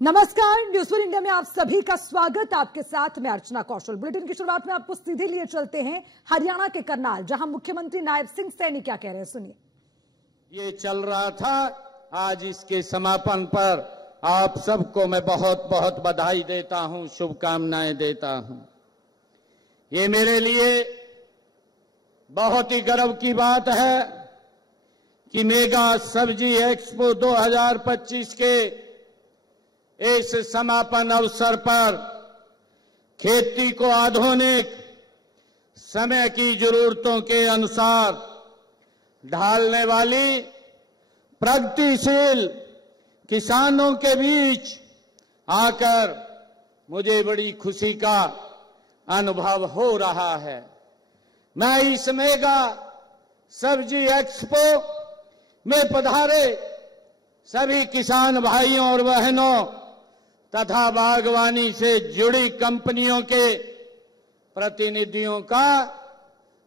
नमस्कार, news for India में आप सभी का स्वागत। आपके साथ मैं अर्चना कौशल। बुलेटिन की शुरुआत में आपको सीधे लिए चलते हैं हरियाणा के करनाल, जहां मुख्यमंत्री नायब सिंह सैनी क्या कह रहे हैं, सुनिए। ये चल रहा था, आज इसके समापन पर आप सबको मैं बहुत बहुत बधाई देता हूं, शुभकामनाएं देता हूं। ये मेरे लिए बहुत ही गर्व की बात है कि मेगा सब्जी एक्सपो 2025 के इस समापन अवसर पर खेती को आधुनिक समय की जरूरतों के अनुसार ढालने वाली प्रगतिशील किसानों के बीच आकर मुझे बड़ी खुशी का अनुभव हो रहा है। मैं इस मेगा सब्जी एक्सपो में पधारे सभी किसान भाइयों और बहनों तथा बागवानी से जुड़ी कंपनियों के प्रतिनिधियों का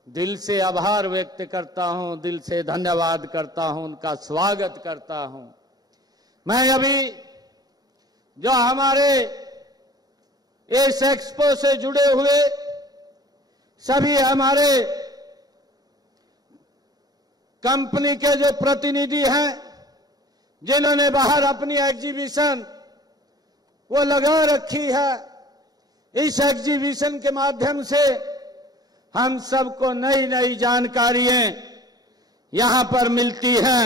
दिल से आभार व्यक्त करता हूं, दिल से धन्यवाद करता हूं, उनका स्वागत करता हूं। मैं अभी जो हमारे इस एक्सपो से जुड़े हुए सभी हमारे कंपनी के जो प्रतिनिधि हैं, जिन्होंने बाहर अपनी एग्जीबिशन वो लगा रखी है, इस एग्जीबिशन के माध्यम से हम सबको नई नई जानकारियां यहां पर मिलती हैं।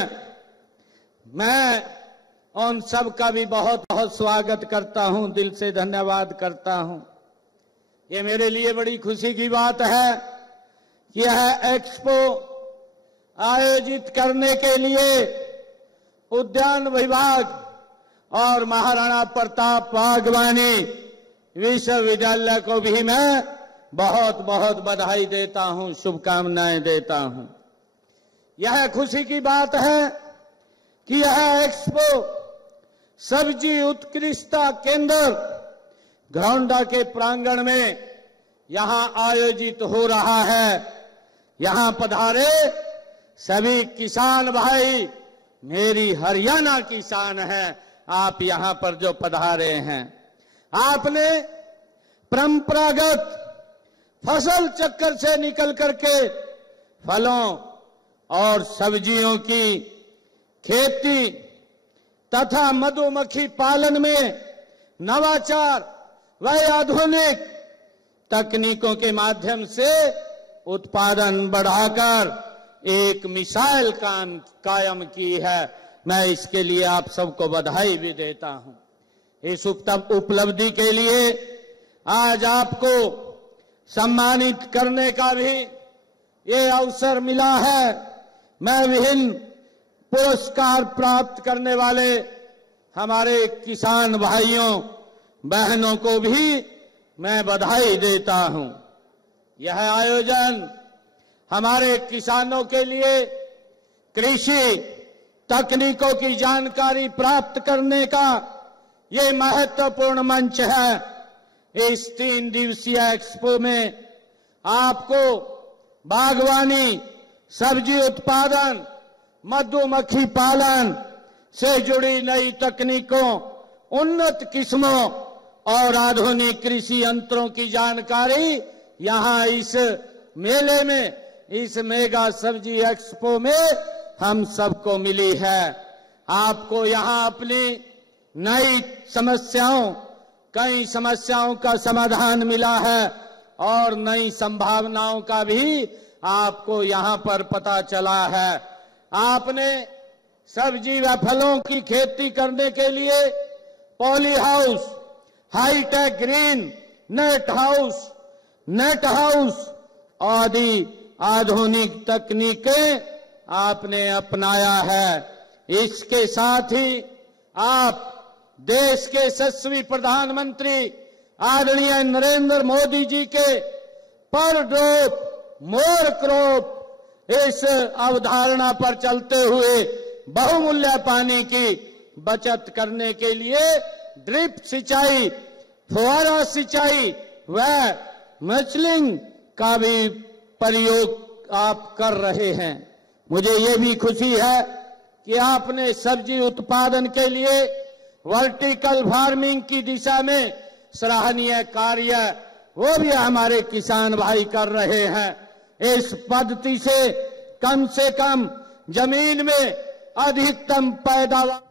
मैं उन सब का भी बहुत बहुत स्वागत करता हूं, दिल से धन्यवाद करता हूं। ये मेरे लिए बड़ी खुशी की बात है कि यह एक्सपो आयोजित करने के लिए उद्यान विभाग और महाराणा प्रताप बागवानी विश्वविद्यालय को भी मैं बहुत बहुत बधाई देता हूं, शुभकामनाएं देता हूं। यह खुशी की बात है कि यह एक्सपो सब्जी उत्कृष्टता केंद्र घरौंडा के प्रांगण में यहां आयोजित हो रहा है। यहां पधारे सभी किसान भाई मेरी हरियाणा किसान हैं, आप यहां पर जो पधारे हैं, आपने परंपरागत फसल चक्र से निकल करके फलों और सब्जियों की खेती तथा मधुमक्खी पालन में नवाचार व आधुनिक तकनीकों के माध्यम से उत्पादन बढ़ाकर एक मिसाल कायम की है। मैं इसके लिए आप सबको बधाई भी देता हूं। इस उपलब्धि के लिए आज आपको सम्मानित करने का भी ये अवसर मिला है। मैं विभिन्न पुरस्कार प्राप्त करने वाले हमारे किसान भाइयों बहनों को भी मैं बधाई देता हूं। यह आयोजन हमारे किसानों के लिए कृषि तकनीकों की जानकारी प्राप्त करने का ये महत्वपूर्ण मंच है। इस 3 दिवसीय एक्सपो में आपको बागवानी, सब्जी उत्पादन, मधुमक्खी पालन से जुड़ी नई तकनीकों, उन्नत किस्मों और आधुनिक कृषि यंत्रों की जानकारी यहां इस मेले में, इस मेगा सब्जी एक्सपो में हम सबको मिली है। आपको यहां अपनी नई समस्याओं, कई समस्याओं का समाधान मिला है और नई संभावनाओं का भी आपको यहां पर पता चला है। आपने सब्जी व फलों की खेती करने के लिए poly house, hitech green net house आदि आधुनिक तकनीकें आपने अपनाया है। इसके साथ ही आप देश के यशस्वी प्रधानमंत्री आदरणीय नरेंद्र मोदी जी के पर ड्रॉप मोर क्रॉप इस अवधारणा पर चलते हुए बहुमूल्य पानी की बचत करने के लिए ड्रिप सिंचाई, फुहारा सिंचाई व मल्चिंग का भी प्रयोग आप कर रहे हैं। मुझे ये भी खुशी है कि आपने सब्जी उत्पादन के लिए वर्टिकल फार्मिंग की दिशा में सराहनीय कार्य वो भी हमारे किसान भाई कर रहे हैं। इस पद्धति से कम जमीन में अधिकतम पैदावार